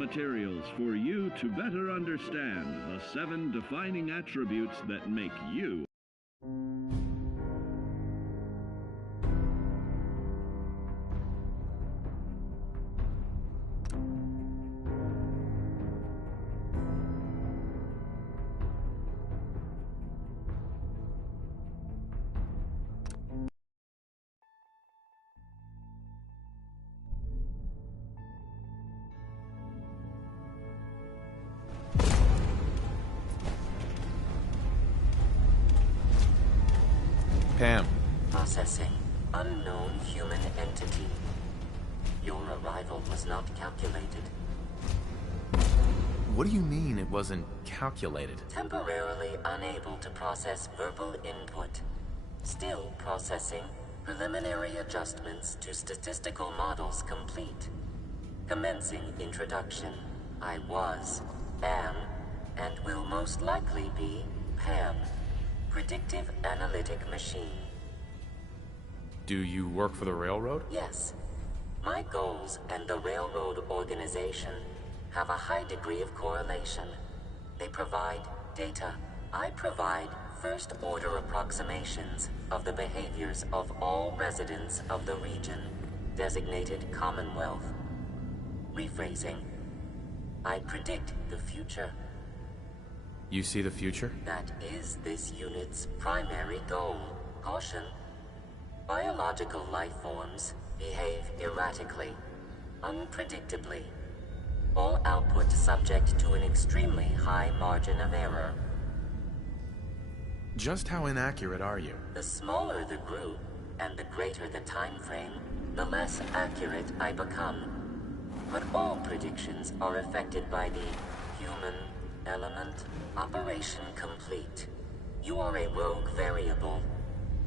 materials for you to better understand the 7 defining attributes that make you. Pam. Processing. Unknown human entity. Your arrival was not calculated. What do you mean it wasn't calculated? Temporarily unable to process verbal input. Still processing. Preliminary adjustments to statistical models complete. Commencing introduction. I was, am, and will most likely be Pam. Predictive analytic machine. Do you work for the railroad? Yes. My goals and the railroad organization have a high degree of correlation. They provide data. I provide first-order approximations of the behaviors of all residents of the region, designated Commonwealth. Rephrasing. I predict the future. You see the future? That is this unit's primary goal. Caution. Biological life forms behave erratically, unpredictably. All output subject to an extremely high margin of error. Just how inaccurate are you? The smaller the group, and the greater the time frame, the less accurate I become. But all predictions are affected by the human element. Operation complete. You are a rogue variable.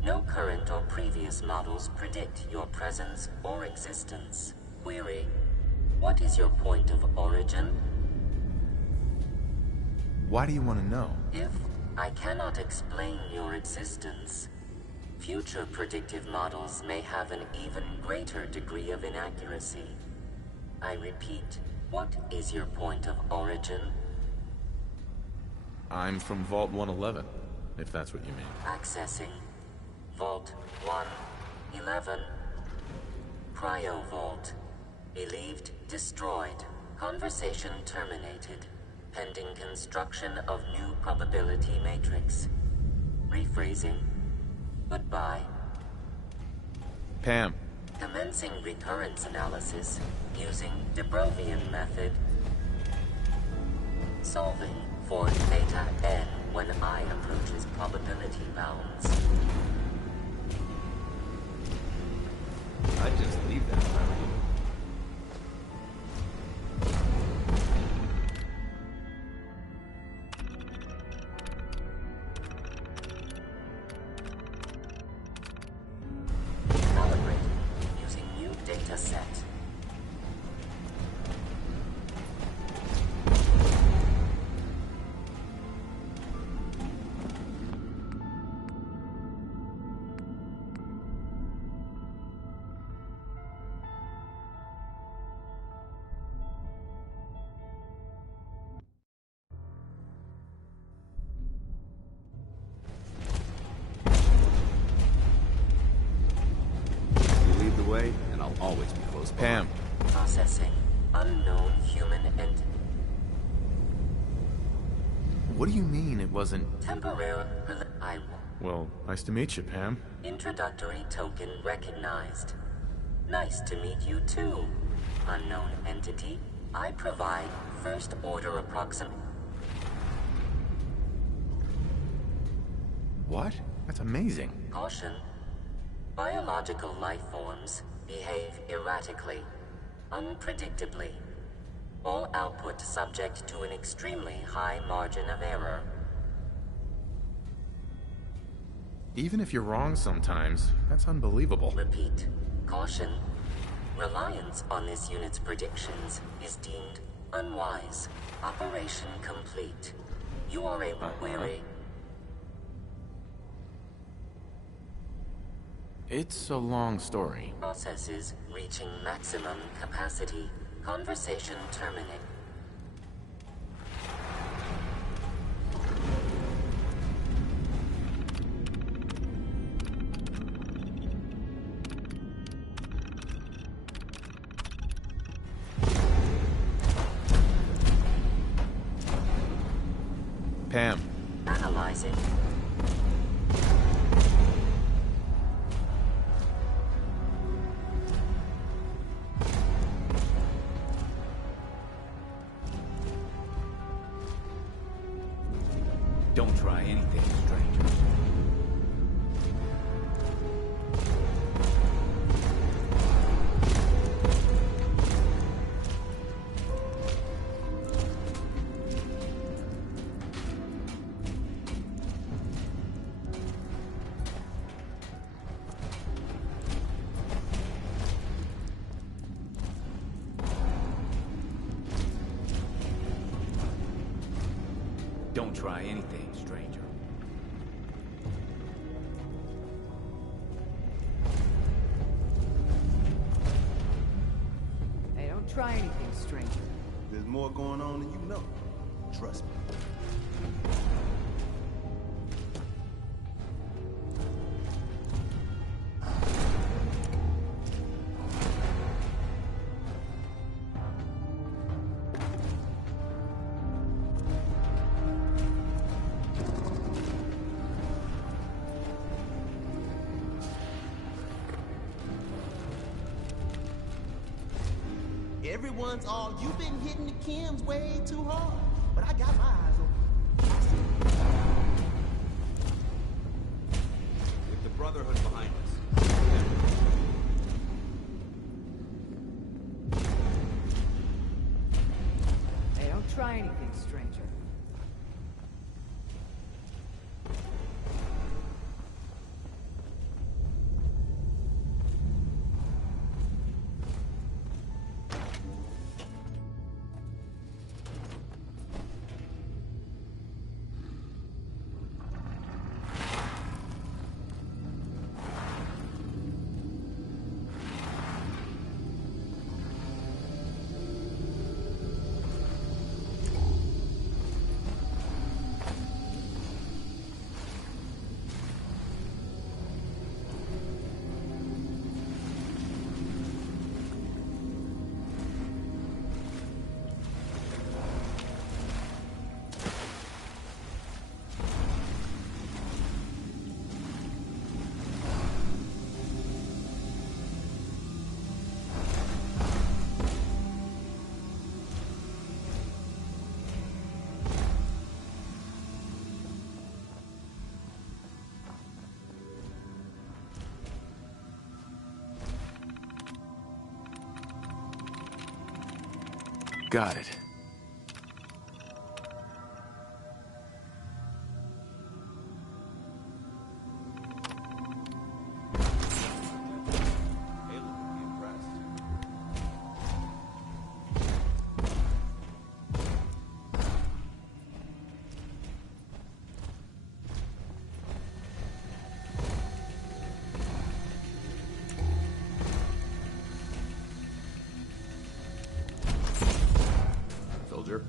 No current or previous models predict your presence or existence. Query. What is your point of origin? Why do you want to know? If I cannot explain your existence, future predictive models may have an even greater degree of inaccuracy. I repeat, what is your point of origin? I'm from Vault 111, if that's what you mean. Accessing. Vault 111. Cryo Vault. Believed destroyed. Conversation terminated. Pending construction of new probability matrix. Rephrasing. Goodbye. Pam. Commencing recurrence analysis using de Brovian method. Solving for theta n when I approaches probability bounds. I'd just leave that if I were you. And I'll always be close by. Pam. Processing. Unknown human entity. What do you mean it wasn't... Temporary... Well, nice to meet you, Pam. Introductory token recognized. Nice to meet you too, unknown entity. I provide first-order approximation. What? That's amazing. Caution. Biological life forms behave erratically, unpredictably. All output subject to an extremely high margin of error. Even if you're wrong sometimes, that's unbelievable. Repeat. Caution. Reliance on this unit's predictions is deemed unwise. Operation complete. You are a query. It's a long story. Processes reaching maximum capacity. Conversation terminate. Pam. Analyzing. Don't try anything, stranger. Don't try anything, stranger. Hey, don't try anything, stranger. There's more going on than you know. Trust me. Everyone's all, you've been hitting the chems way too hard. But I got my eyes open. With the Brotherhood behind us. Hey, don't try anything, stranger. Got it. Soldier.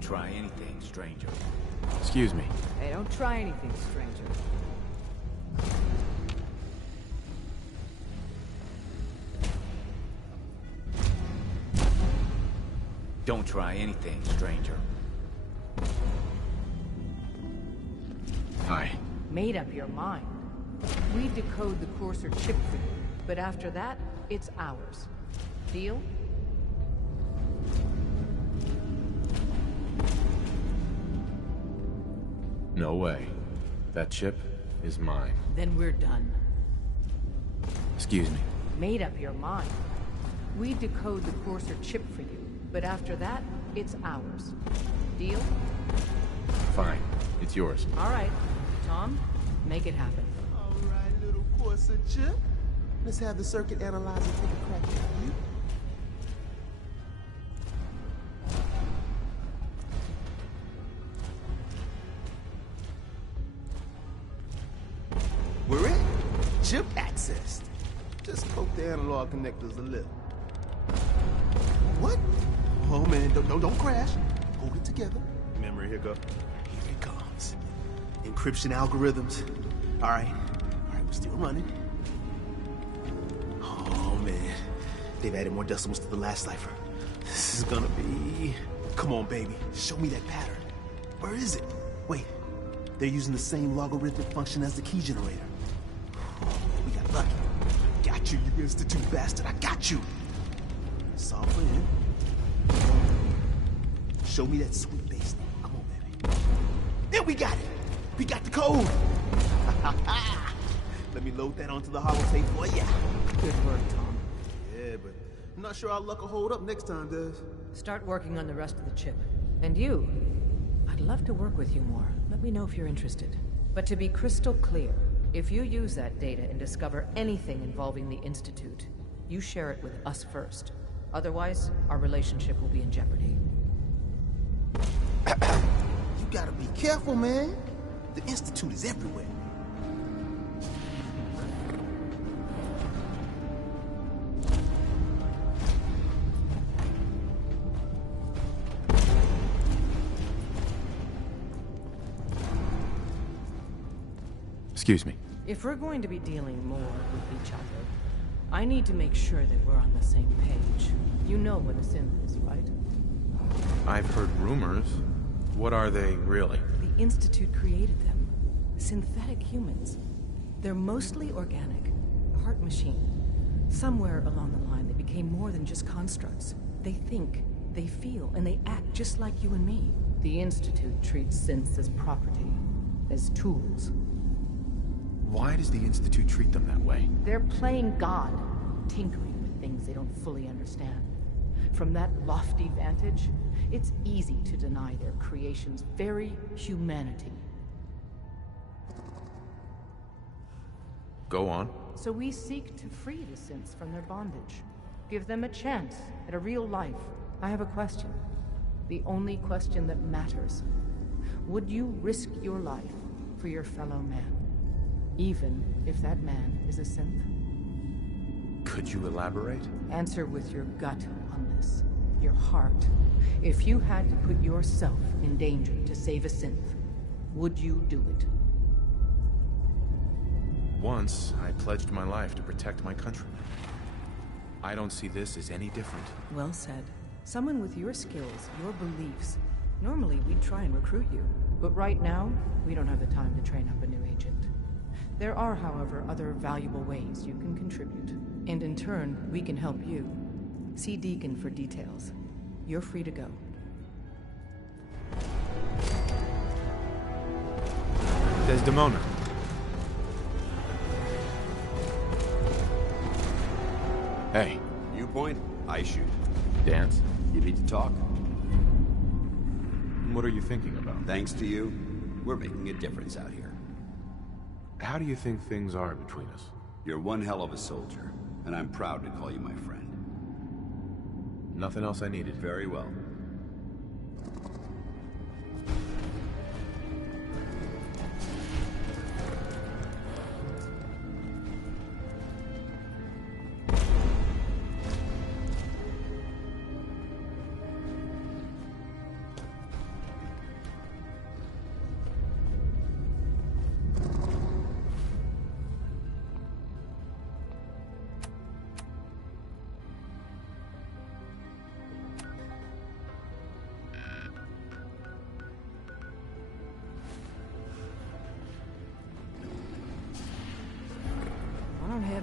Don't try anything, stranger. Excuse me. Hey, don't try anything, stranger. Don't try anything, stranger. Hi. Made up your mind. We decode the courser chip for you, but after that, it's ours. Deal? No way. That chip is mine. Then we're done. Excuse me. Made up your mind. We decode the courser chip for you, but after that, it's ours. Deal? Fine. It's yours. All right. Tom, make it happen. All right, little Corsa chip. Let's have the circuit analyzer take a crack at you. We're in. Chip accessed. Just poke the analog connectors a little. What? Oh man, don't crash. Hold it together. Memory hiccup. Here it comes. Encryption algorithms. All right, we're still running. Oh man, they've added more decimals to the last cipher. This is gonna be... Come on, baby, show me that pattern. Where is it? Wait, they're using the same logarithmic function as the key generator. We got lucky. Got you, you institute bastard, I got you. Solve for him. Show me that sweet bass thing. Come on, baby. Yeah, we got it. We got the code. Let me load that onto the holotape for ya. Good work, Tom. Yeah, but I'm not sure our luck will hold up next time, Des. Start working on the rest of the chip. And you, I'd love to work with you more. Let me know if you're interested. But to be crystal clear, if you use that data and discover anything involving the Institute, you share it with us first. Otherwise, our relationship will be in jeopardy. You gotta be careful, man. The Institute is everywhere. Excuse me. If we're going to be dealing more with each other, I need to make sure that we're on the same page. You know what a synth is, right? I've heard rumors. What are they, really? The Institute created them. Synthetic humans. They're mostly organic, part machine. Somewhere along the line, they became more than just constructs. They think, they feel, and they act just like you and me. The Institute treats synths as property, as tools. Why does the Institute treat them that way? They're playing God, tinkering with things they don't fully understand. From that lofty vantage, it's easy to deny their creation's very humanity. Go on. So we seek to free the synths from their bondage. Give them a chance at a real life. I have a question. The only question that matters. Would you risk your life for your fellow man? Even if that man is a synth? Could you elaborate? Answer with your gut on this. Your heart. If you had to put yourself in danger to save a synth, would you do it? Once, I pledged my life to protect my countrymen. I don't see this as any different. Well said. Someone with your skills, your beliefs. Normally, we'd try and recruit you. But right now, we don't have the time to train up a new agent. There are, however, other valuable ways you can contribute. And in turn, we can help you. See Deacon for details. You're free to go. Desdemona. Hey. You point, I shoot. Dance? You need to talk? What are you thinking about? Thanks to you, we're making a difference out here. How do you think things are between us? You're one hell of a soldier, and I'm proud to call you my friend. Nothing else I needed. Very well.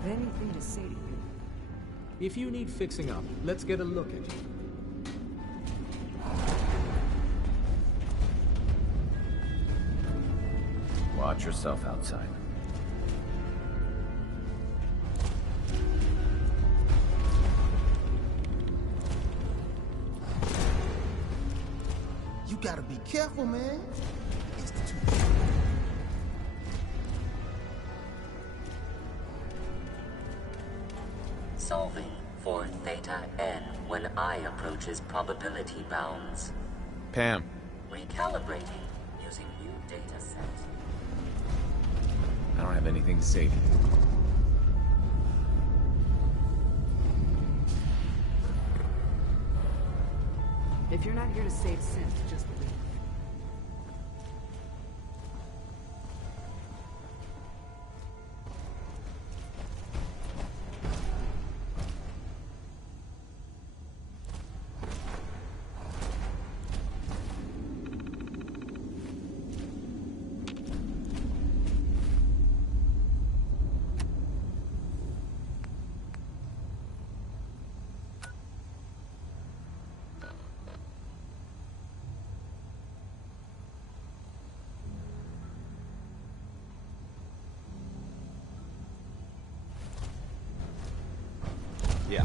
anything to say to you. If you need fixing up, let's get a look at you. Watch yourself outside. You gotta be careful, man. Solving for theta n when I approaches probability bounds. Pam. Recalibrating using new data set. I don't have anything to say to you. If you're not here to save synth, just leave. Yeah.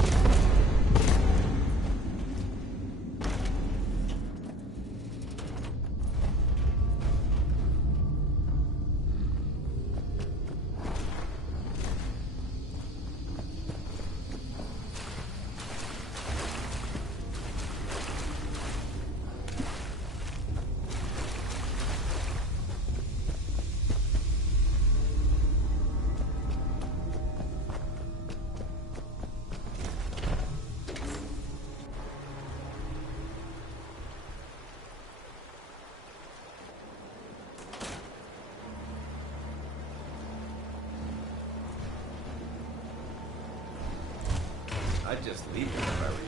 I'd just leave it if I were you.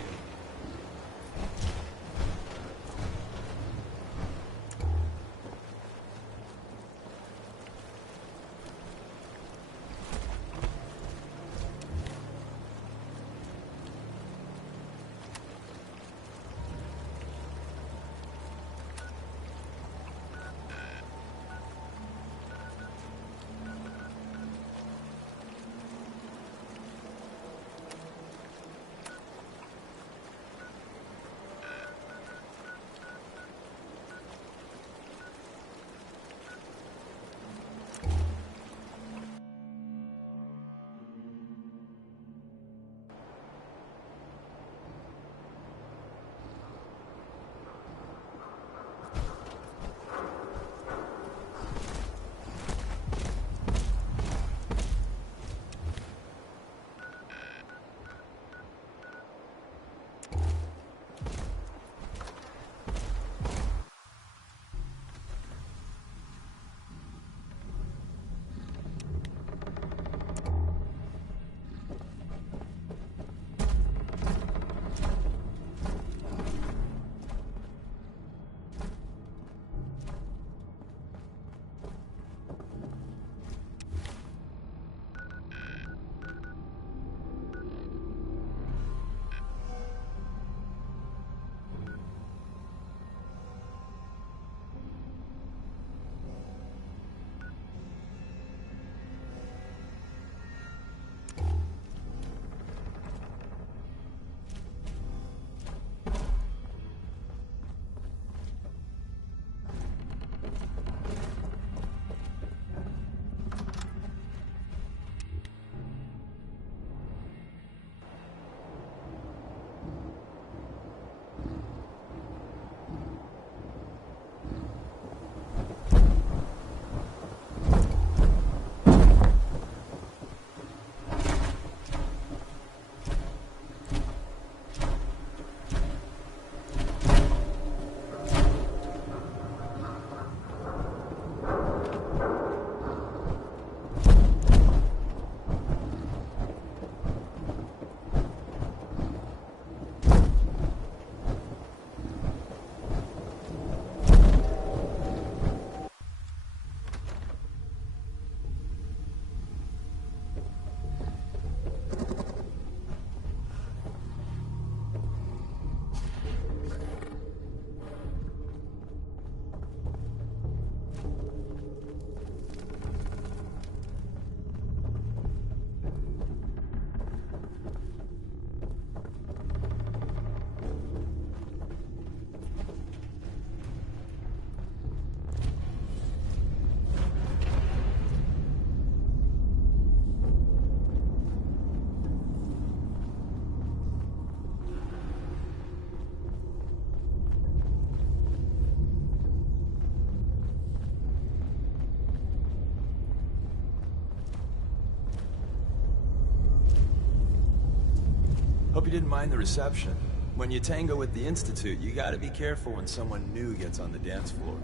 Hope you didn't mind the reception. When you tango with the Institute, you gotta be careful when someone new gets on the dance floor.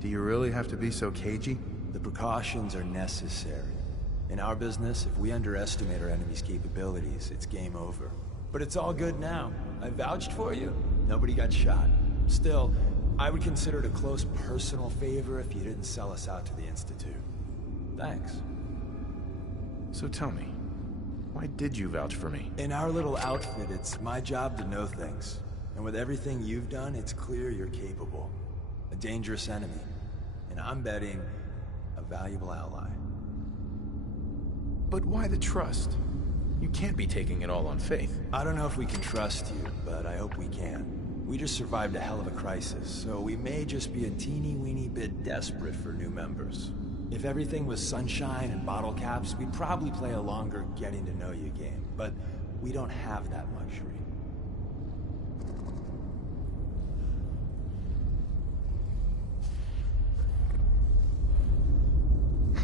Do you really have to be so cagey? The precautions are necessary. In our business, if we underestimate our enemy's capabilities, it's game over. But it's all good now. I vouched for you. Nobody got shot. Still, I would consider it a close personal favor if you didn't sell us out to the Institute. Thanks. So tell me, why did you vouch for me? In our little outfit, it's my job to know things. And with everything you've done, it's clear you're capable. A dangerous enemy. And I'm betting a valuable ally. But why the trust? You can't be taking it all on faith. I don't know if we can trust you, but I hope we can. We just survived a hell of a crisis, so we may just be a teeny-weeny bit desperate for new members. If everything was sunshine and bottle caps, we'd probably play a longer getting-to-know-you game, but we don't have that luxury.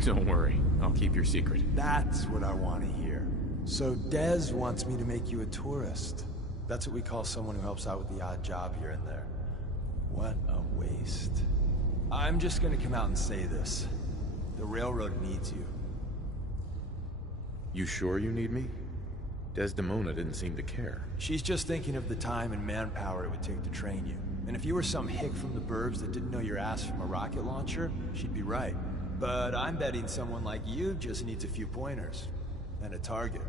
Don't worry, I'll keep your secret. That's what I want to hear. So Dez wants me to make you a tourist. That's what we call someone who helps out with the odd job here and there. What a waste. I'm just gonna come out and say this. The railroad needs you. You sure you need me? Desdemona didn't seem to care. She's just thinking of the time and manpower it would take to train you. And if you were some hick from the burbs that didn't know your ass from a rocket launcher, she'd be right. But I'm betting someone like you just needs a few pointers. And a target.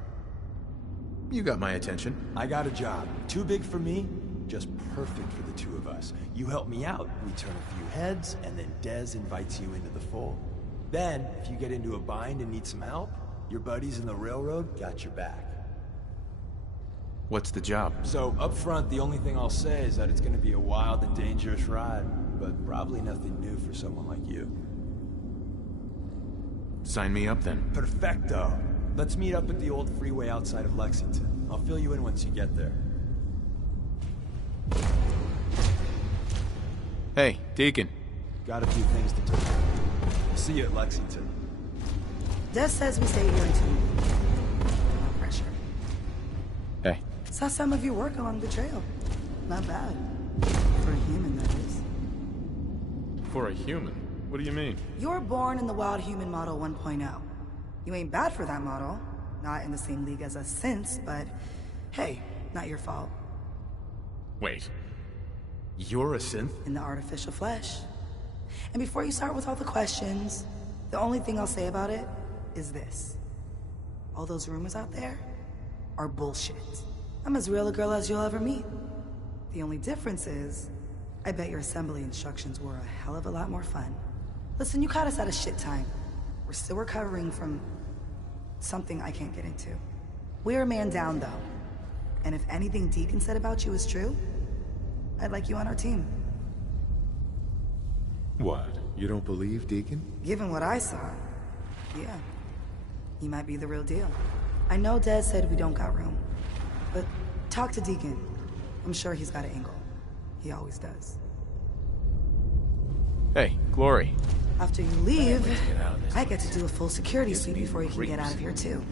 You got my attention. I got a job. Too big for me, just perfect for the two of us. You help me out, we turn a few heads, and then Dez invites you into the fold. Then, if you get into a bind and need some help, your buddies in the railroad got your back. What's the job? So, up front, the only thing I'll say is that it's gonna be a wild and dangerous ride, but probably nothing new for someone like you. Sign me up then. Perfecto. Let's meet up at the old freeway outside of Lexington. I'll fill you in once you get there. Hey, Deacon. Got a few things to do. See you at Lexington. Des says we stay here until we leave. No pressure. Hey. Saw some of your work along the trail. Not bad. For a human, that is. For a human? What do you mean? You were born in the Wild Human Model 1.0. You ain't bad for that model. Not in the same league as us since, but hey, not your fault. Wait. You're a synth? In the artificial flesh. And before you start with all the questions, the only thing I'll say about it is this. All those rumors out there are bullshit. I'm as real a girl as you'll ever meet. The only difference is, I bet your assembly instructions were a hell of a lot more fun. Listen, you caught us at a shit time. We're still recovering from something I can't get into. We're a man down, though. And if anything Deacon said about you is true, I'd like you on our team. What? You don't believe Deacon? Given what I saw, yeah. You might be the real deal. I know Dez said we don't got room, but talk to Deacon. I'm sure he's got an angle. He always does. Hey, Glory. After you leave, I get to do a full security sweep before you can get out of here, too.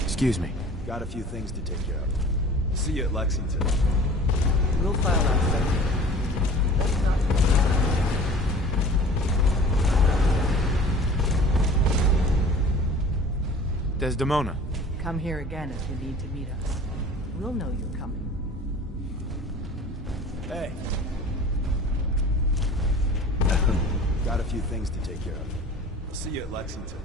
Excuse me. Got a few things to take care of. See you at Lexington. We'll file out second. Let's not... Desdemona. Come here again if you need to meet us. We'll know you're coming. Hey. Got a few things to take care of. I'll see you at Lexington.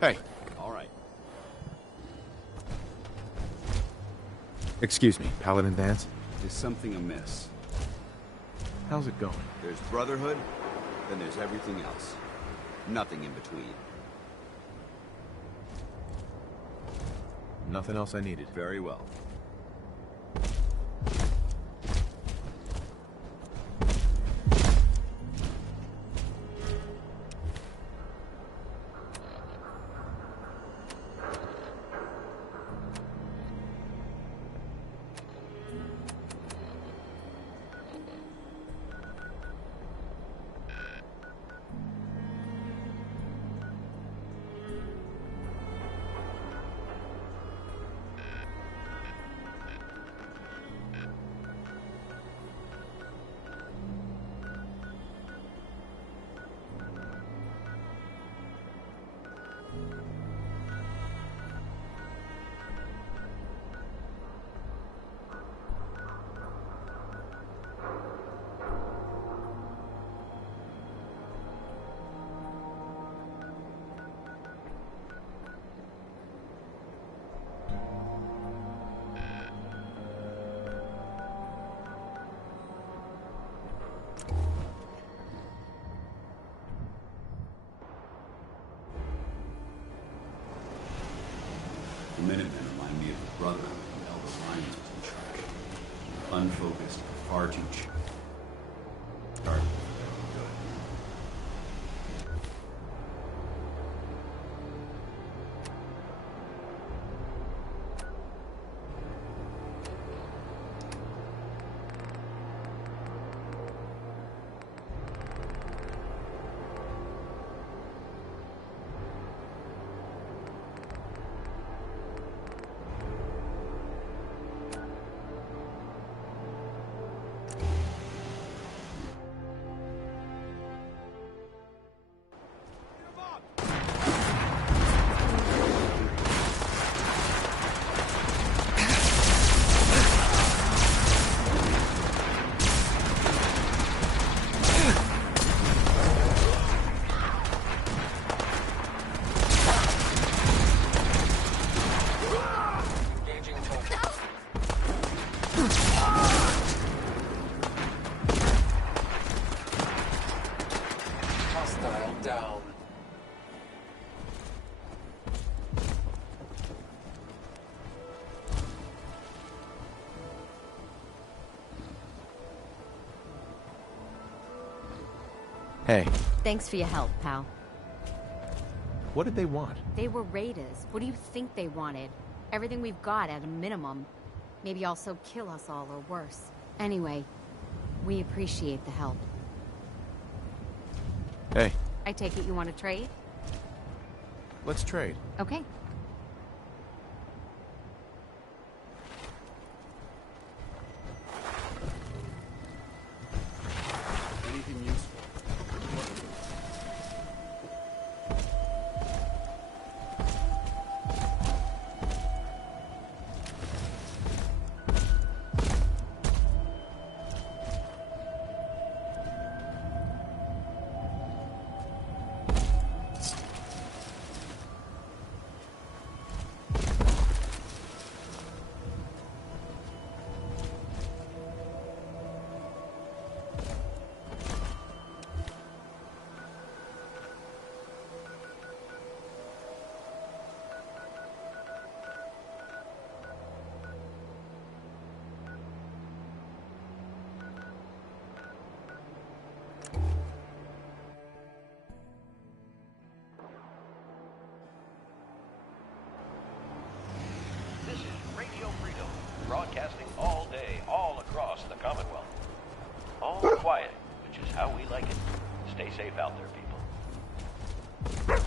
Hey. All right. Excuse me, Paladin Vance? Is something amiss? How's it going? There's Brotherhood, then there's everything else. Nothing in between. Nothing else I needed. Very well. The Minutemen remind me of the Brotherhood when Elder Lyons was in charge. Unfocused, far too cheap. Good. Down. Hey, Thanks for your help, pal. what did they want? They were raiders. What do you think they wanted? Everything we've got at a minimum. Maybe also kill us all or worse. Anyway, we appreciate the help. Hey, I take it you want to trade? let's trade. Okay. Anything useful? This is Radio Freedom, broadcasting all day, all across the Commonwealth. All quiet, which is how we like it. Stay safe out there, people.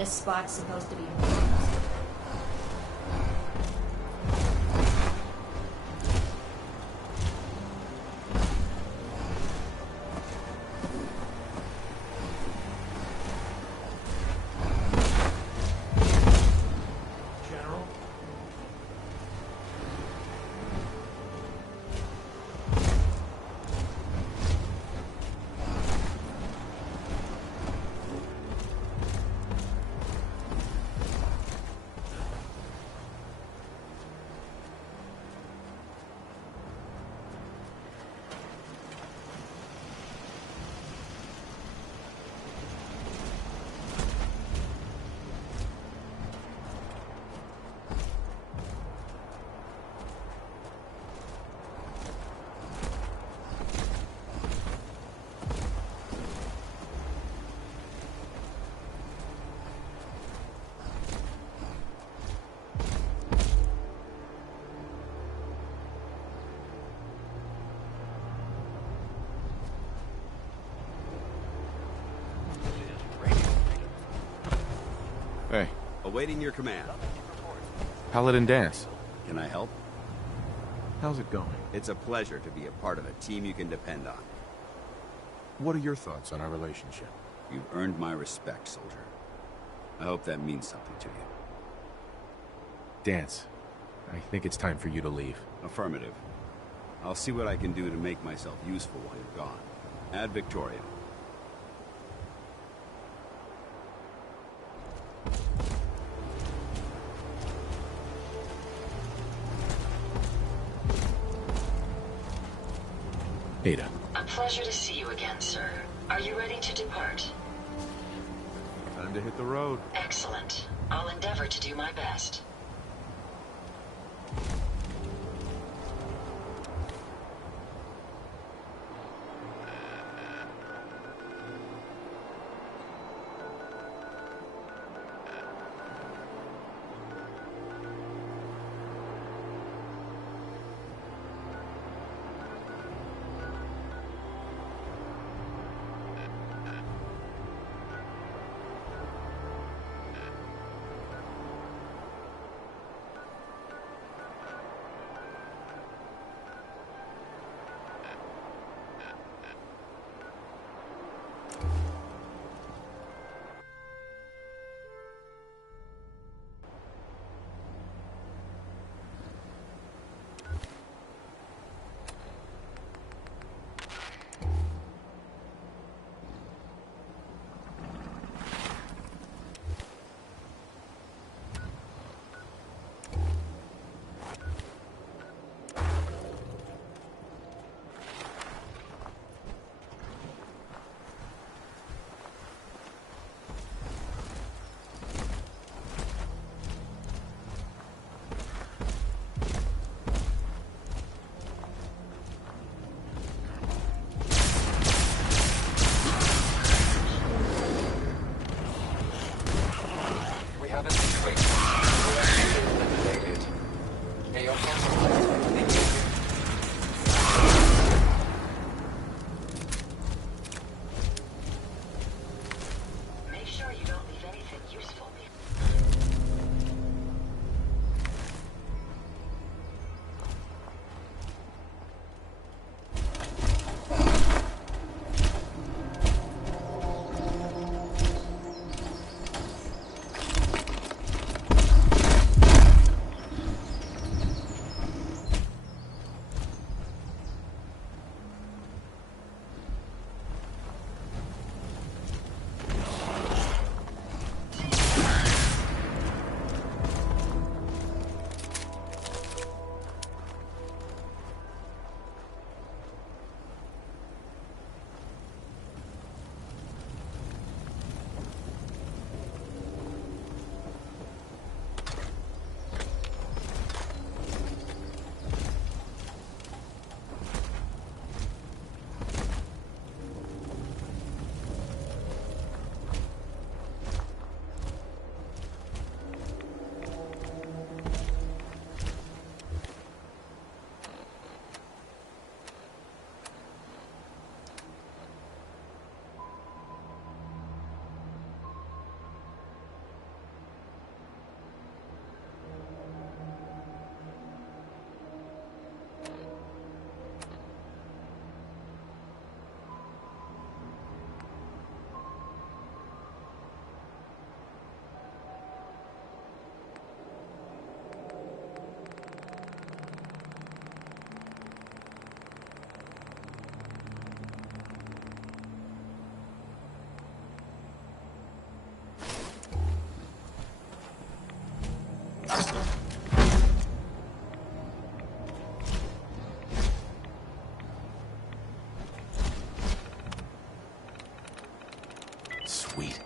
This spot's supposed to be important. Hey. Awaiting your command. Paladin Dance. Can I help? How's it going? It's a pleasure to be a part of a team you can depend on. What are your thoughts on our relationship? You've earned my respect, soldier. I hope that means something to you. Dance. I think it's time for you to leave. Affirmative. I'll see what I can do to make myself useful while you're gone. Ad Victoria. Ada. A pleasure to see you again, sir. Are you ready to depart? Time to hit the road. Excellent. I'll endeavor to do my best. Sweet.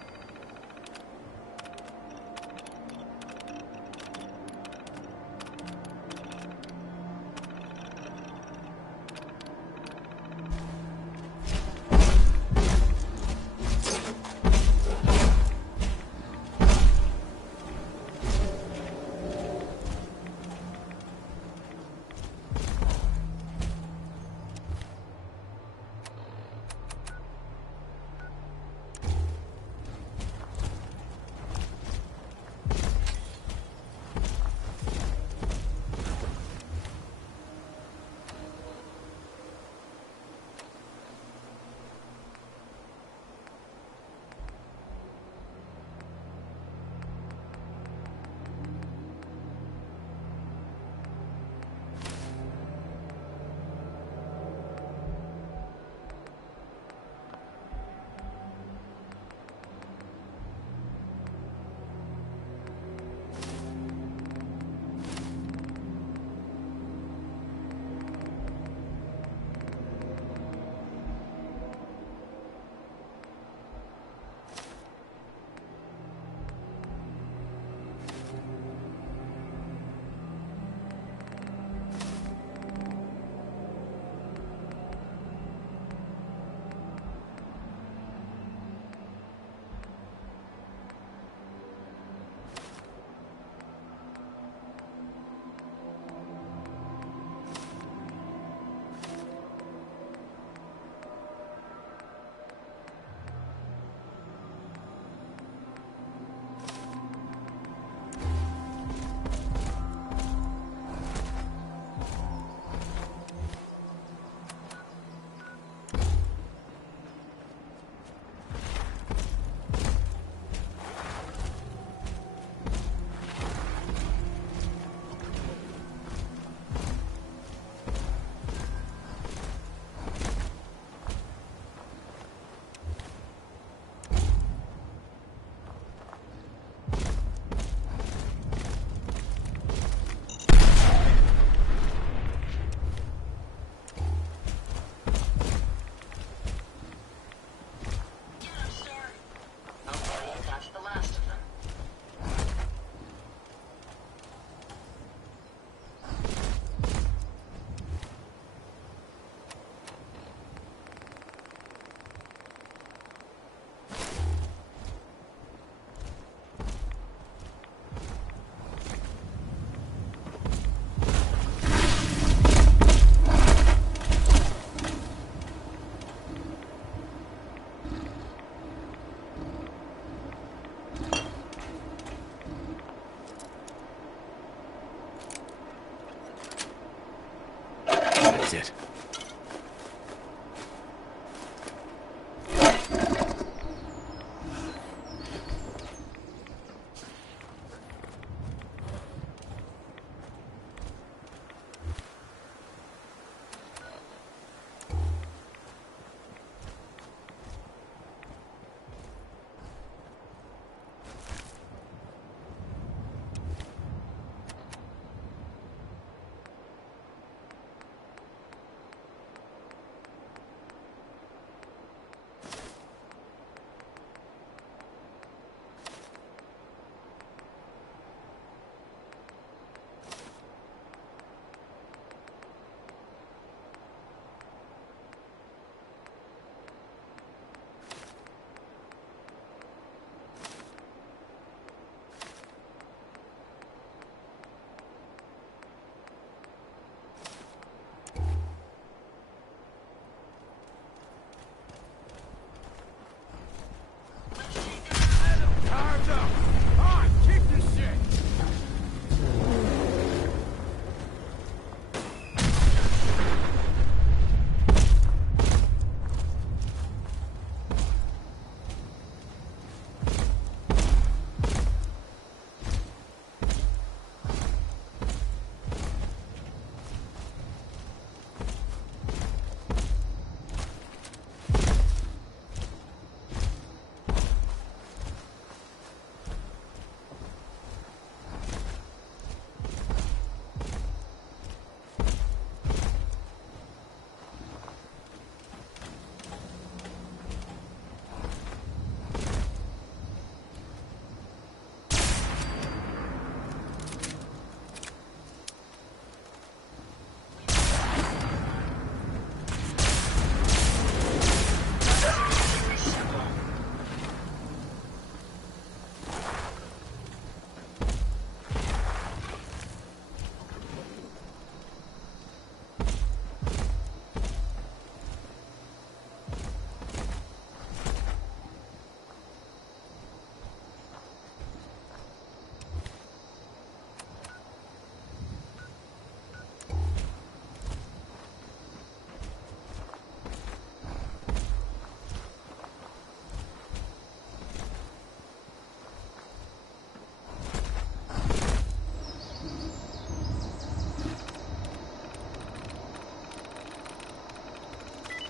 It.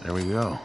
There we go.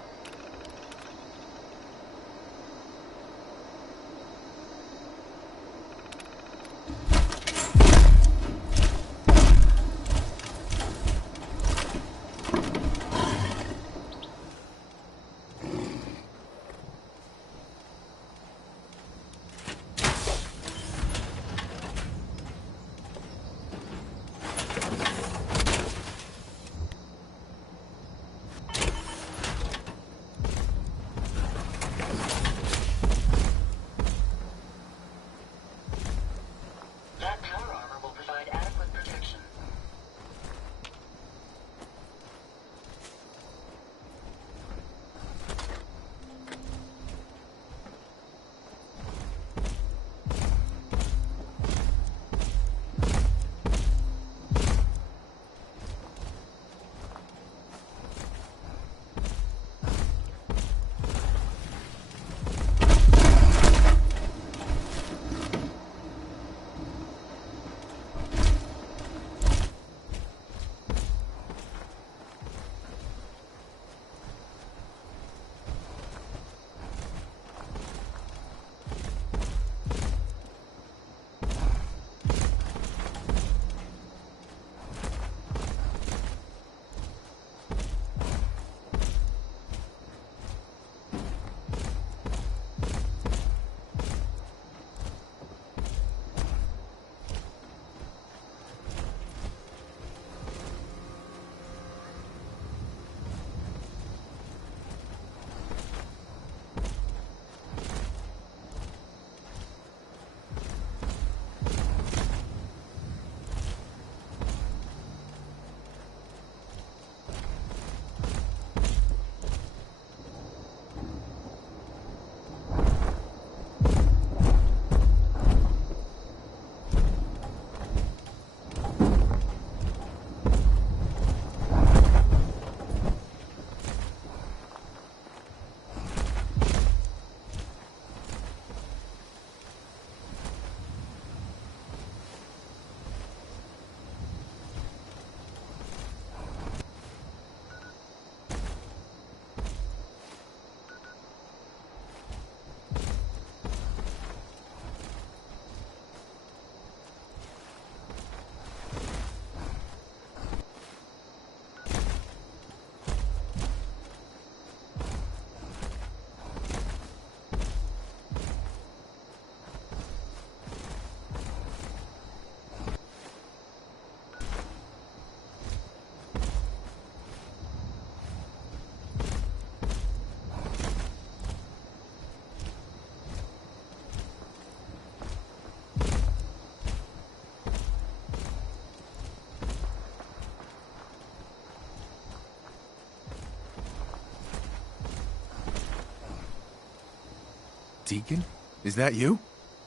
Deacon? Is that you?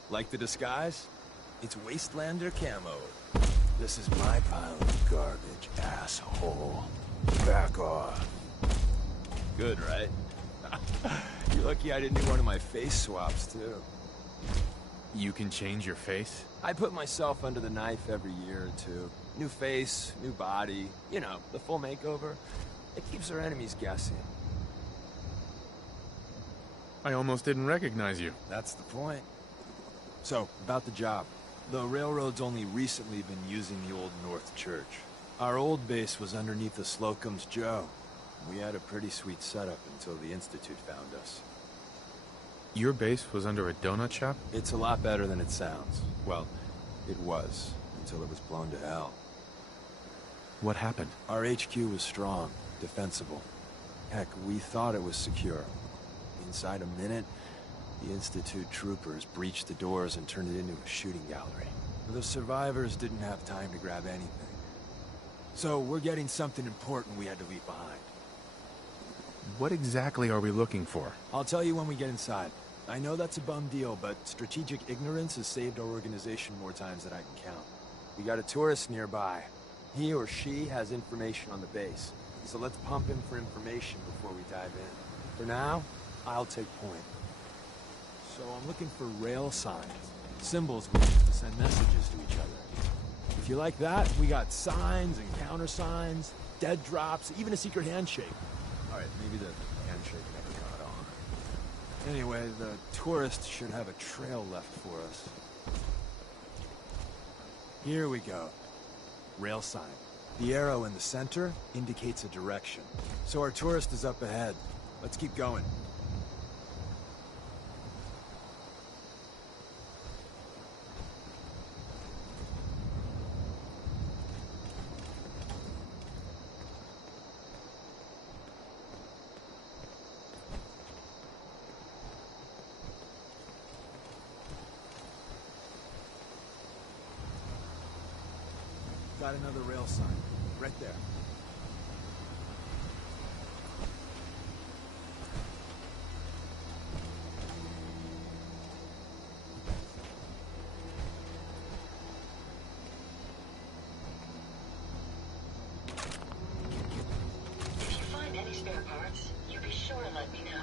Like the disguise? It's Wastelander camo. This is my pile of garbage, asshole. Back off. Good, right? You're lucky I didn't do one of my face swaps, too. You can change your face? I put myself under the knife every year or two. New face, new body, you know, the full makeover. It keeps our enemies guessing. I almost didn't recognize you. That's the point. So, about the job. The railroad's only recently been using the Old North Church. Our old base was underneath the Slocum's Joe. We had a pretty sweet setup until the Institute found us. Your base was under a donut shop? It's a lot better than it sounds. Well, it was, until it was blown to hell. What happened? Our HQ was strong, defensible. Heck, we thought it was secure. Inside a minute, the Institute troopers breached the doors and turned it into a shooting gallery. The survivors didn't have time to grab anything. So we're getting something important we had to leave behind. What exactly are we looking for? I'll tell you when we get inside. I know that's a bum deal, but strategic ignorance has saved our organization more times than I can count. We got a tourist nearby. He or she has information on the base. So let's pump him for information before we dive in. For now, I'll take point. So I'm looking for rail signs. Symbols we use to send messages to each other. If you like that, we got signs and countersigns, dead drops, even a secret handshake. Alright, maybe the handshake never got on. Anyway, the tourists should have a trail left for us. Here we go. Rail sign. The arrow in the center indicates a direction. So our tourist is up ahead. Let's keep going. Got another rail sign. Right there. If you find any spare parts, you be sure to let me know.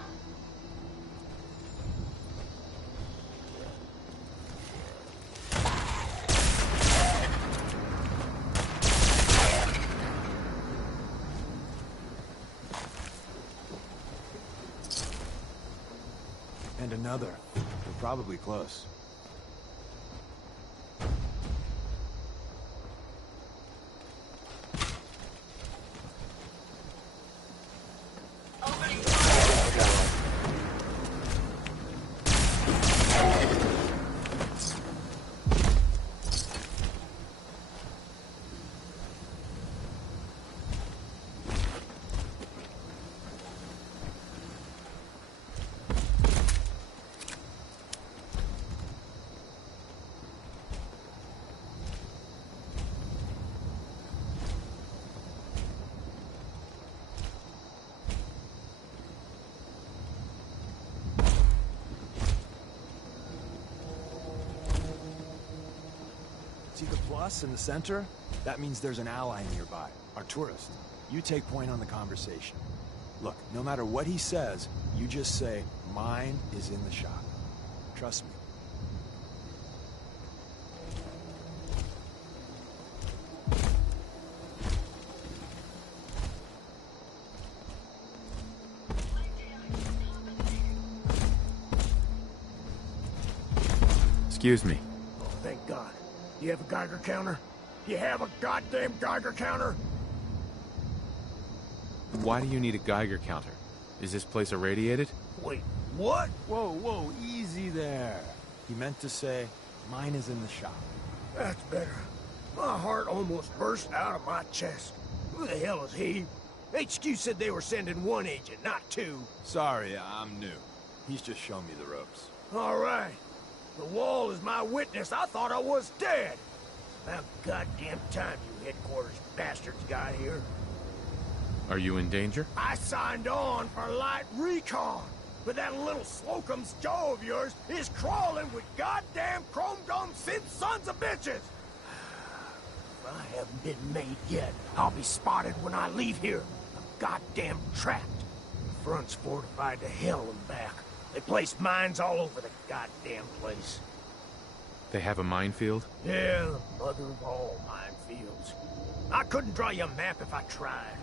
And another. We're probably close. See the plus in the center? That means there's an ally nearby, our tourist. You take point on the conversation. Look, no matter what he says, you just say, mine is in the shop. Trust me. Excuse me. Oh, thank God. You have a Geiger counter? You have a goddamn Geiger counter? Why do you need a Geiger counter? Is this place irradiated? Wait, what? Whoa, whoa, easy there. He meant to say, mine is in the shop. That's better. My heart almost burst out of my chest. Who the hell is he? HQ said they were sending one agent, not two. Sorry, I'm new. He's just showing me the ropes. All right. The wall is my witness. I thought I was dead. About goddamn time you headquarters bastards got here. Are you in danger? I signed on for light recon, but that little Slocum's Joe of yours is crawling with goddamn chrome dome synth sons of bitches. If I haven't been made yet, I'll be spotted when I leave here. I'm goddamn trapped. The front's fortified to hell and back. They placed mines all over the goddamn place. They have a minefield? Yeah, the mother of all minefields. I couldn't draw you a map if I tried.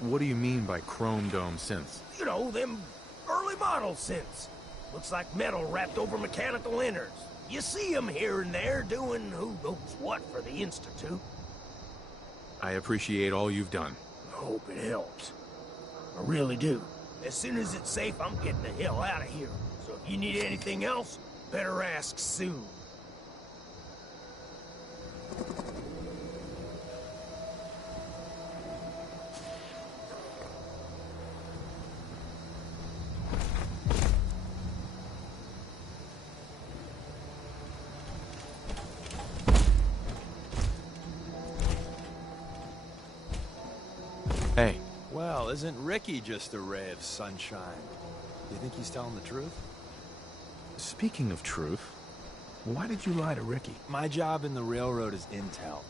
What do you mean by chrome dome synths? You know, them early model synths. Looks like metal wrapped over mechanical innards. You see them here and there doing who knows what for the Institute. I appreciate all you've done. I hope it helps. I really do. As soon as it's safe, I'm getting the hell out of here. So if you need anything else, better ask soon. Hey. Well, isn't Ricky just a ray of sunshine? You think he's telling the truth? Speaking of truth, why did you lie to Ricky? My job in the railroad is intel.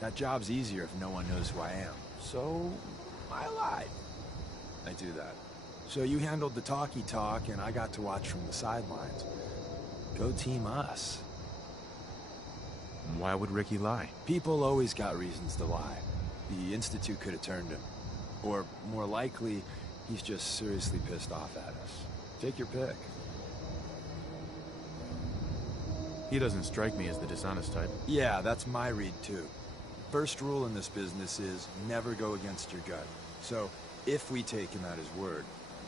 That job's easier if no one knows who I am. So, I lied. I do that. So you handled the talky talk, and I got to watch from the sidelines. Go team us. Why would Ricky lie? People always got reasons to lie. The Institute could have turned him. Or, more likely, he's just seriously pissed off at us. Take your pick. He doesn't strike me as the dishonest type. Yeah, that's my read too. First rule in this business is never go against your gut. So, if we take him at his word,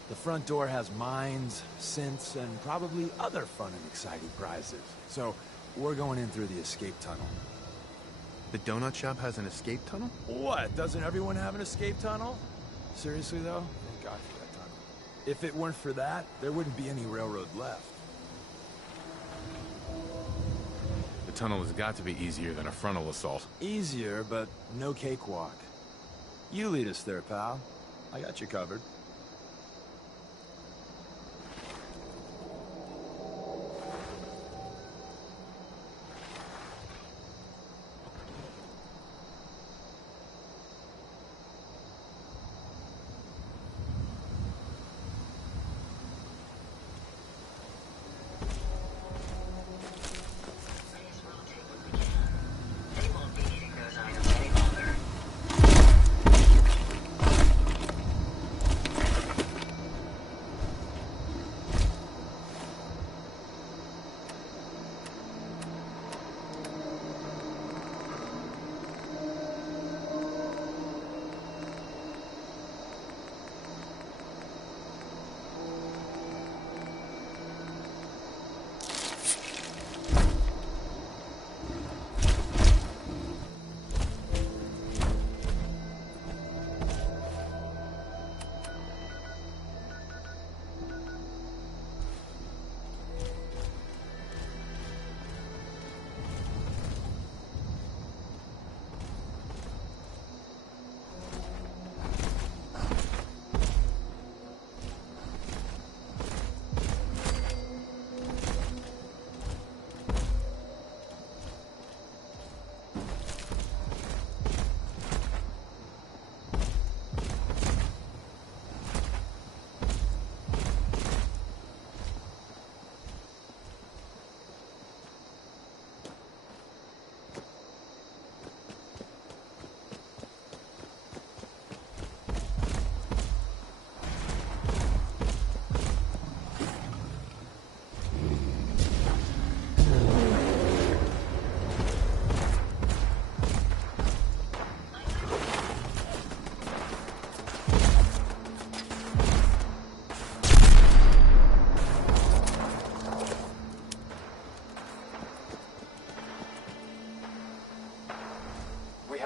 the front door has mines, synths, and probably other fun and exciting prizes. So, we're going in through the escape tunnel. The donut shop has an escape tunnel? What? Doesn't everyone have an escape tunnel? Seriously though? Thank God for that tunnel. If it weren't for that, there wouldn't be any railroad left. The tunnel has got to be easier than a frontal assault. Easier, but no cakewalk. You lead us there, pal. I got you covered.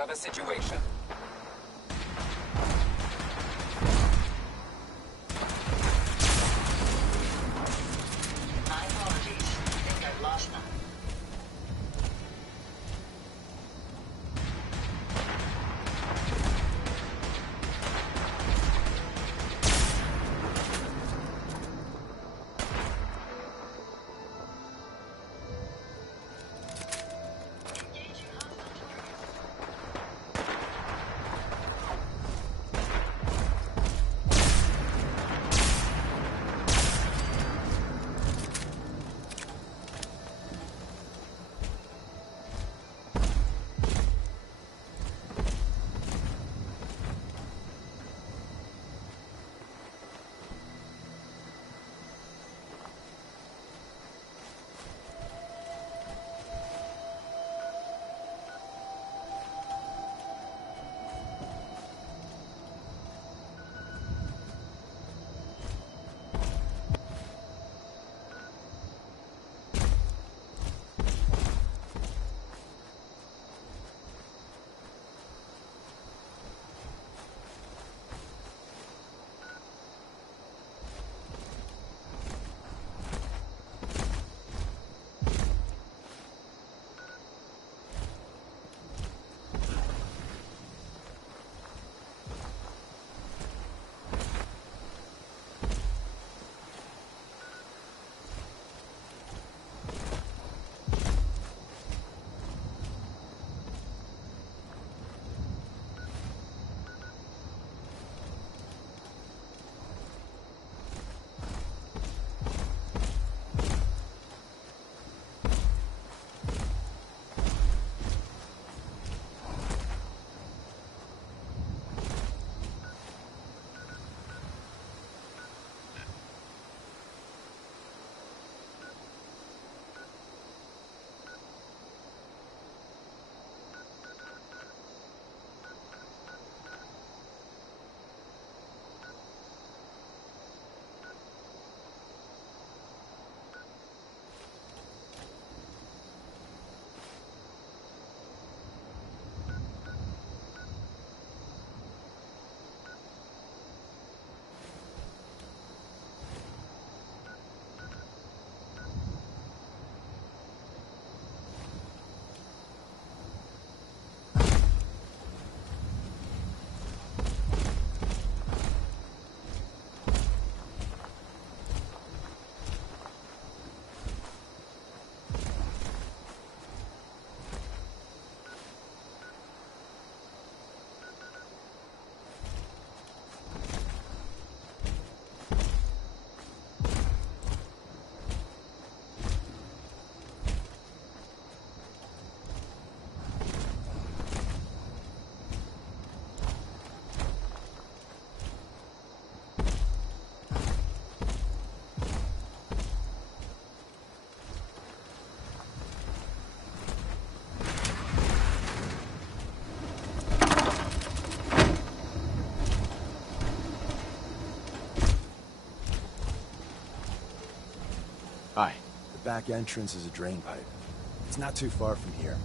The situation. My apologies. I think I've lost them. back entrance is a drain pipe. It's not too far from here.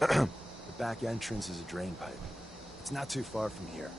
The back entrance is a drain pipe. It's not too far from here.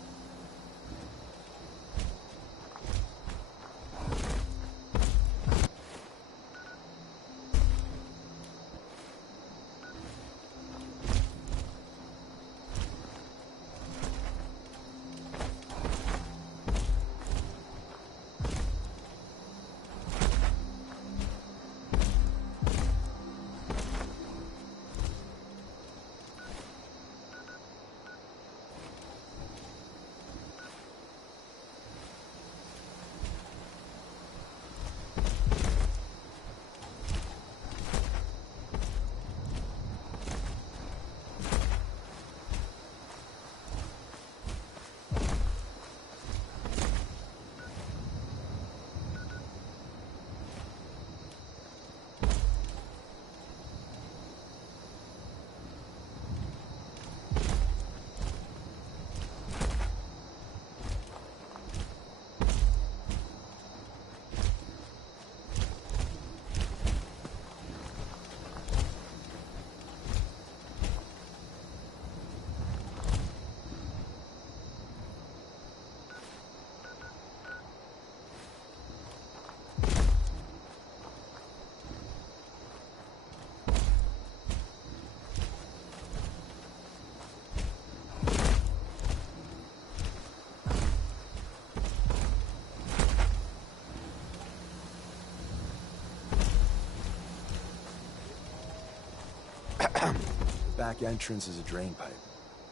The back entrance is a drain pipe.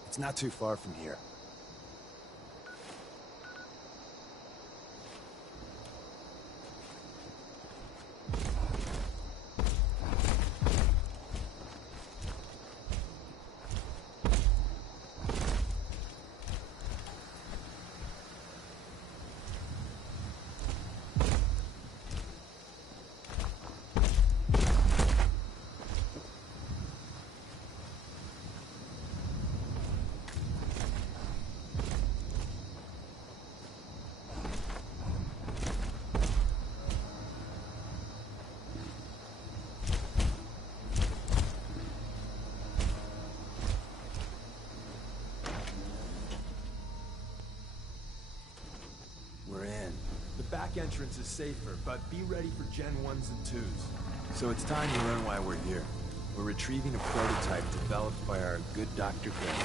It's not too far from here. We're in. The back entrance is safer, but be ready for Gen 1s and 2s. So it's time you learn why we're here. We're retrieving a prototype developed by our good Dr. Grant.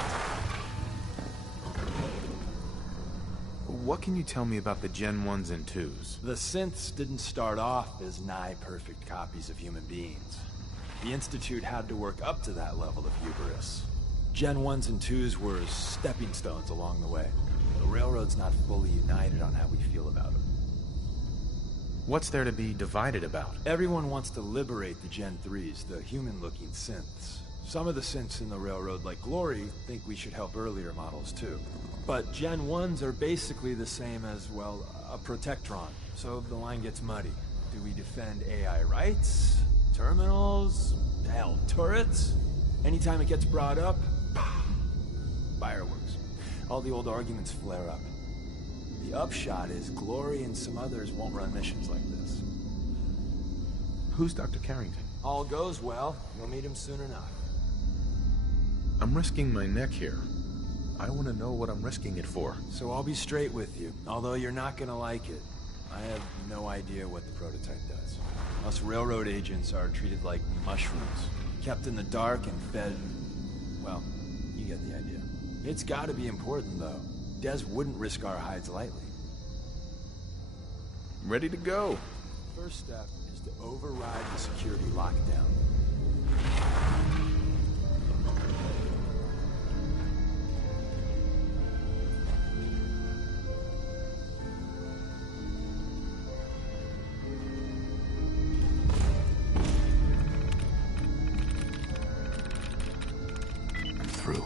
What can you tell me about the Gen 1s and 2s? The synths didn't start off as nigh-perfect copies of human beings. The Institute had to work up to that level of hubris. Gen 1s and 2s were stepping stones along the way. The Railroad's not fully united on how we feel about it. What's there to be divided about? Everyone wants to liberate the Gen 3s, the human-looking synths. Some of the synths in the Railroad, like Glory, think we should help earlier models too. But Gen 1s are basically the same as, well, a Protectron, so the line gets muddy. Do we defend AI rights? Terminals? Hell, turrets? Anytime it gets brought up, fireworks. All the old arguments flare up. The upshot is Glory and some others won't run missions like this. Who's Dr. Carrington? All goes well, you'll meet him soon enough. I'm risking my neck here. I want to know what I'm risking it for. So I'll be straight with you, although you're not gonna like it. I have no idea what the prototype does. Us railroad agents are treated like mushrooms. Kept in the dark and fed... well, you get the idea. It's gotta be important, though. Des wouldn't risk our hides lightly. Ready to go. First step is to override the security lockdown. I'm through.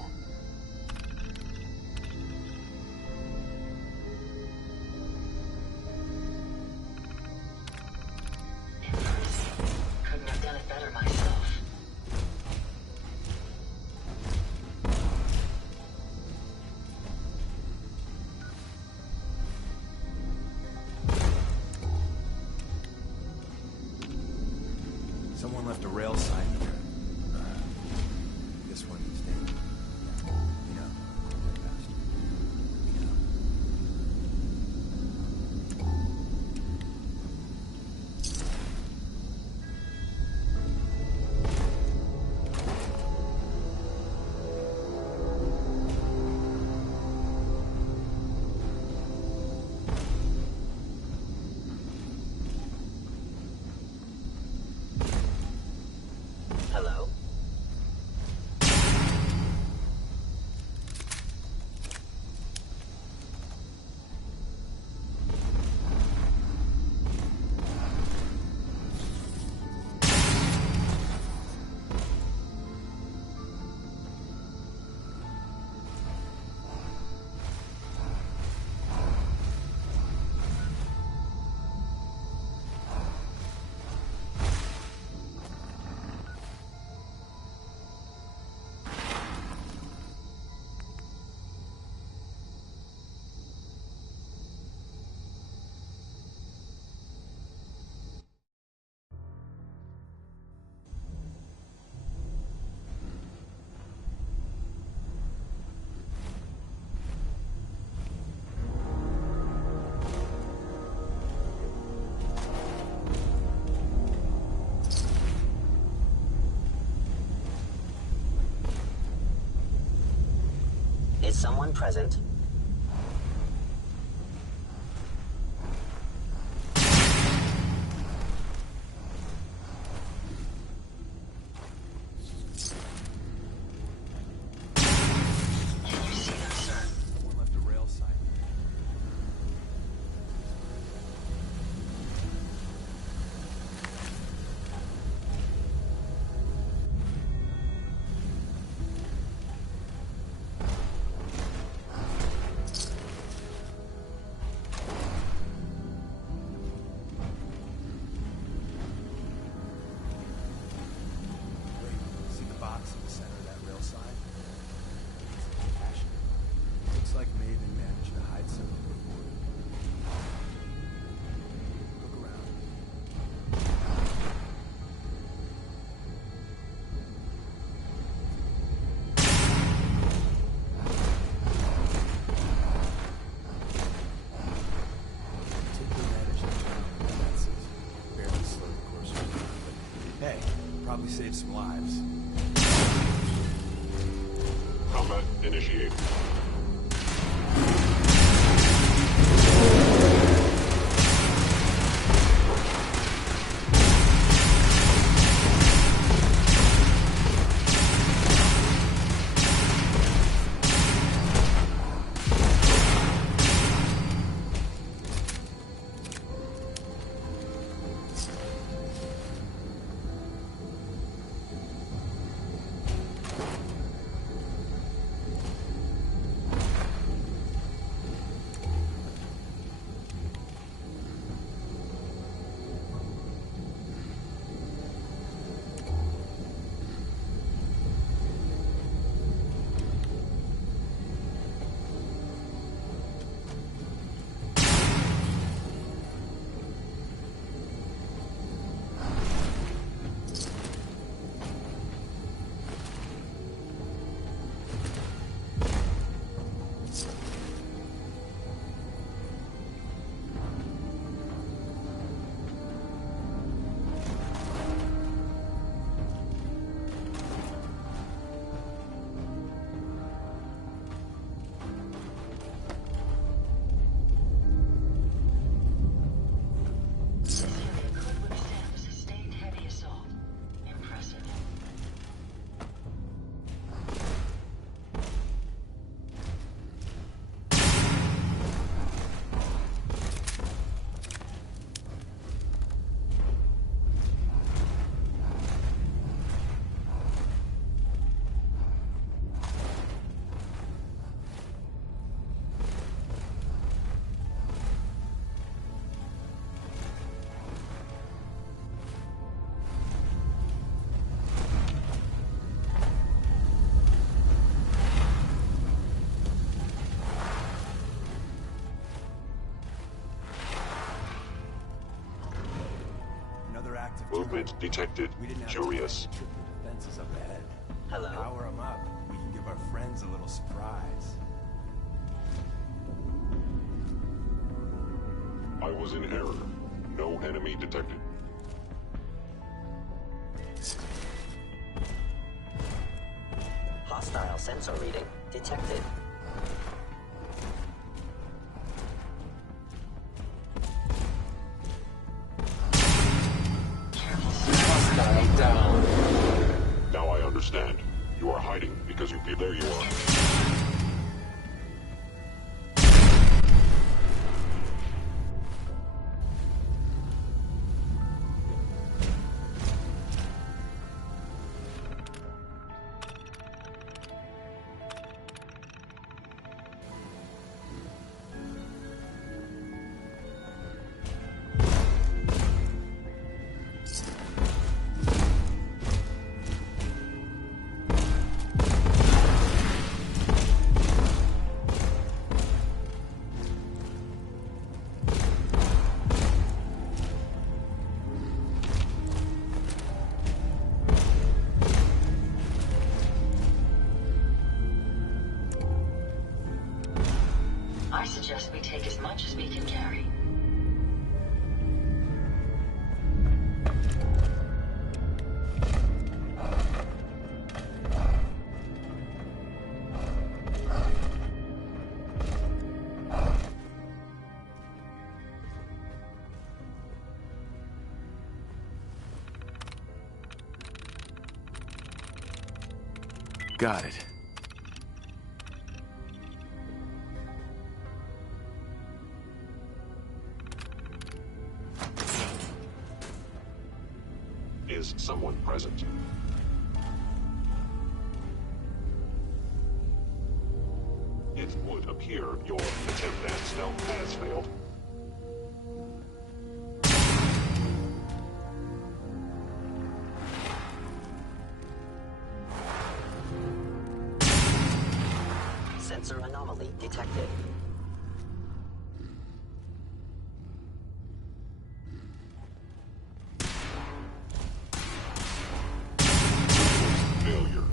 Couldn't have done it better myself. Someone left a rail sign here. This one needs name. You know, get past. You know. Hello? Is someone present? Someone left a rail sign. Wait, see the box in the center of that rail sign? Looks like Maven managed to hide something before. Look around. Tipping managed to turn on the fences. Barely slowed the course of the run, but hey, probably saved some lives. Combat initiated. Movement detected. Curious. Defenses up ahead. Hello? Power them up. We can give our friends a little surprise. I was in error. No enemy detected. Hostile sensor reading detected. Hostile down. Now I understand. You are hiding because you feel there you are. I suggest we take as much as we can carry. Got it. Is someone present? It would appear your attempt at stealth has failed. Sensor anomaly detected. Failure.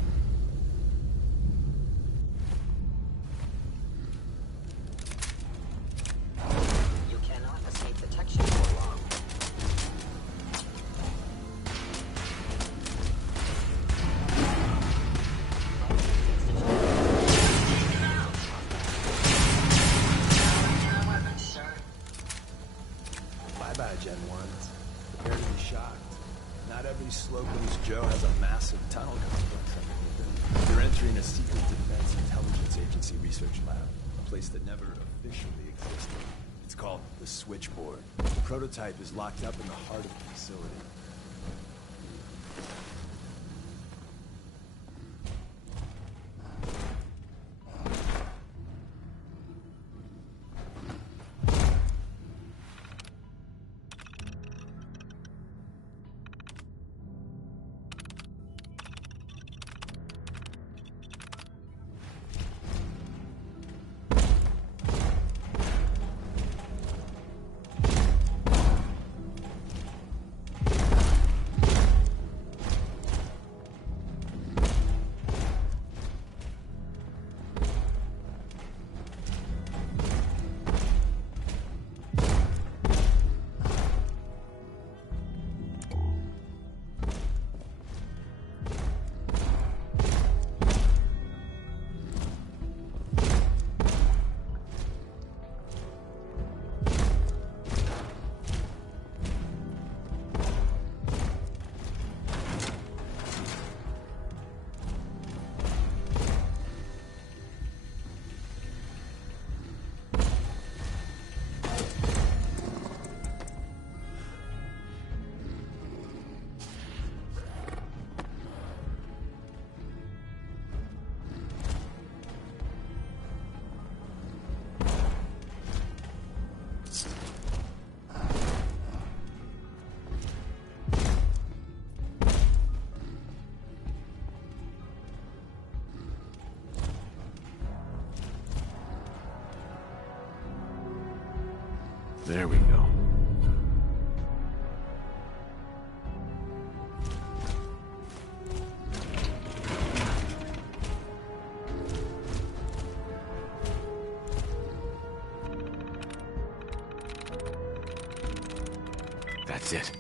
You cannot escape detection for long. Bye-bye, Gen 1s. Prepare to be shocked. Not every Slocum's Joe has a massive tunnel complex underneath it. You're entering a secret defense intelligence agency research lab, a place that never officially existed. It's called the Switchboard. The prototype is locked up in the heart of the facility. There we go. Exit.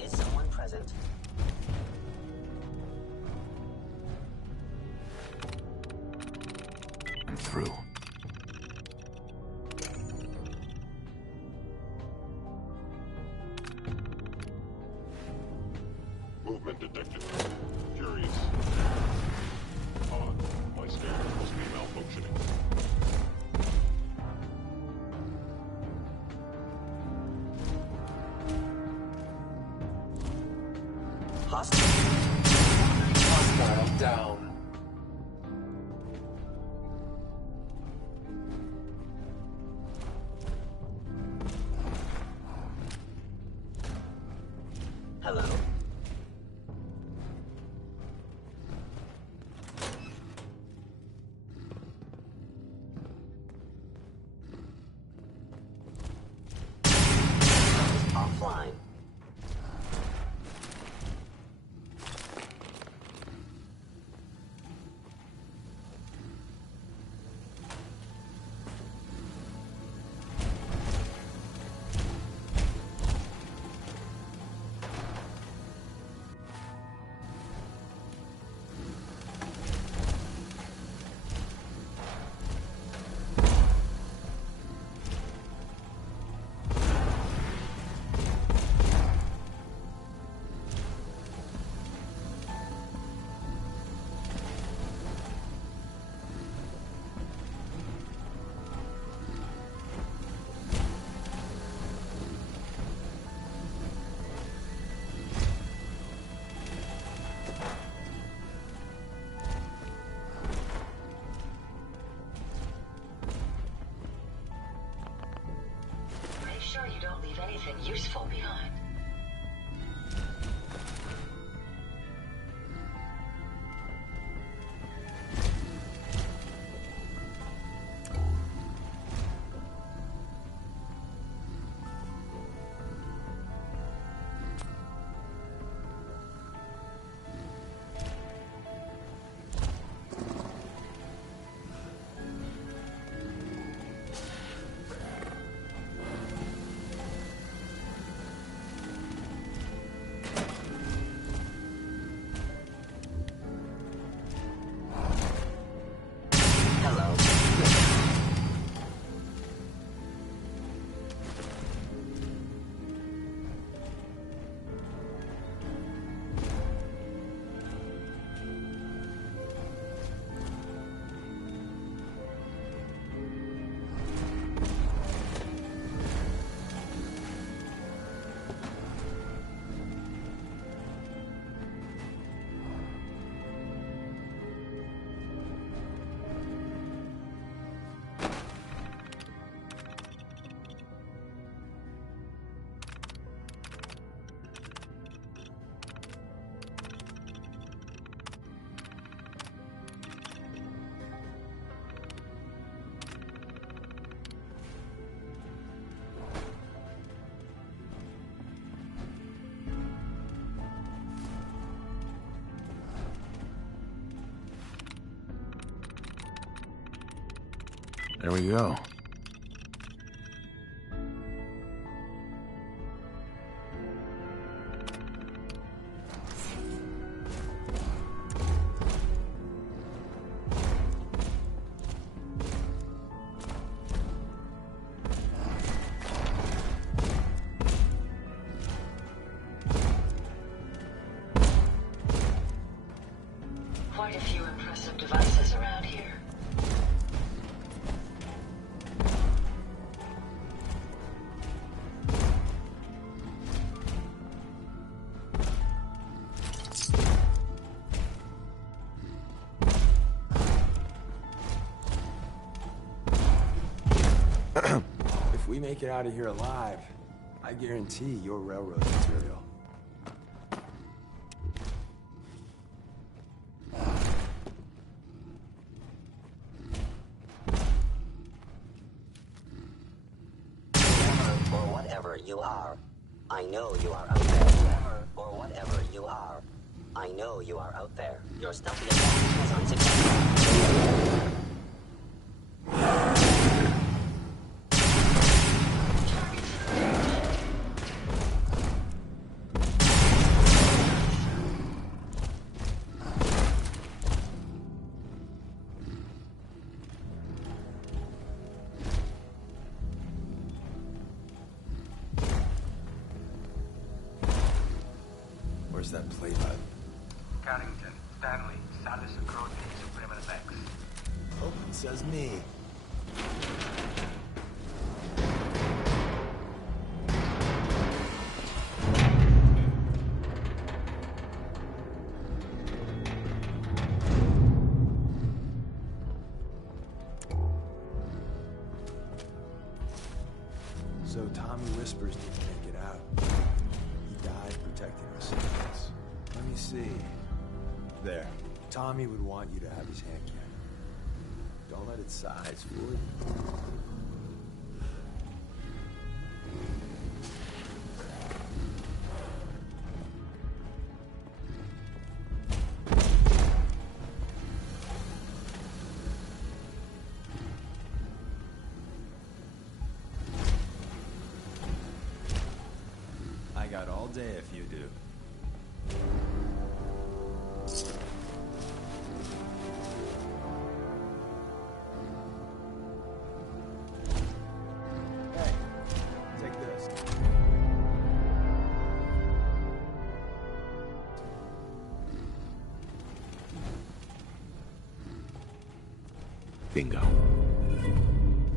Is someone present? I'm through. Movement detected. Curious. Odd. My scanner must be malfunctioning. Hostile down. Hello? Offline. Make sure you don't leave anything useful behind. There we go. Quite a few impressive devices around here. If we make it out of here alive, I guarantee you're railroad material. whoever you are, I know you are out there. Whoever or whatever you are, I know you are out there. Your stealthy attack was unsuccessful. Where's that plate hut? Carrington, Stanley, Salis Acrodi, Supreme X. Oh, it says me. So Tommy Whispers didn't make it out. He died protecting our secrets. Let me see. There. Tommy would want you to have his hand cannon. Don't let its size fool you. I got all day if you do. Hey, take this. Bingo.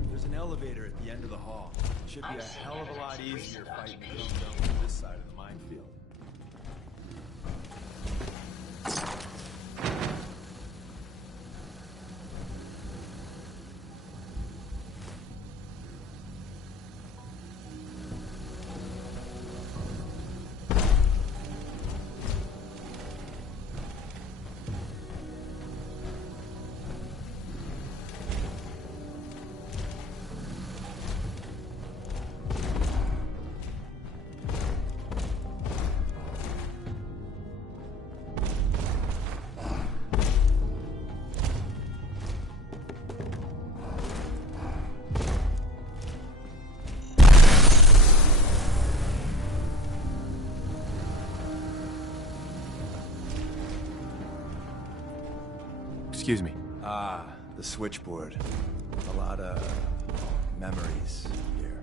There's an elevator at the end of the hall. Should be a hell of a lot easier fighting the Chrome on this side of the minefield. Excuse me. Ah, the switchboard. A lot of memories here.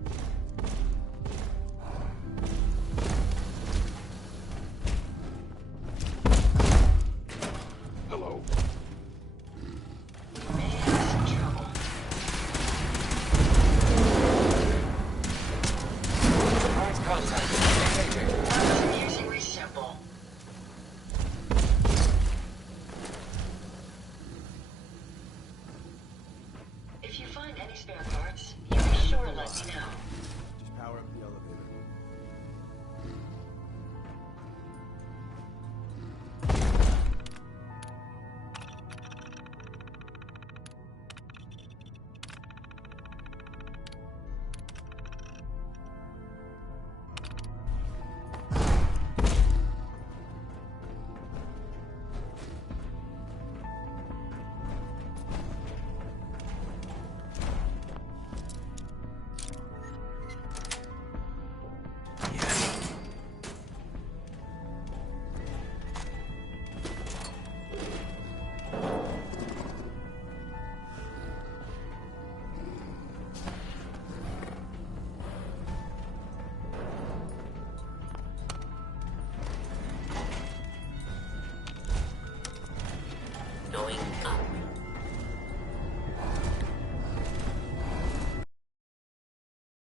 Hello. Using resample.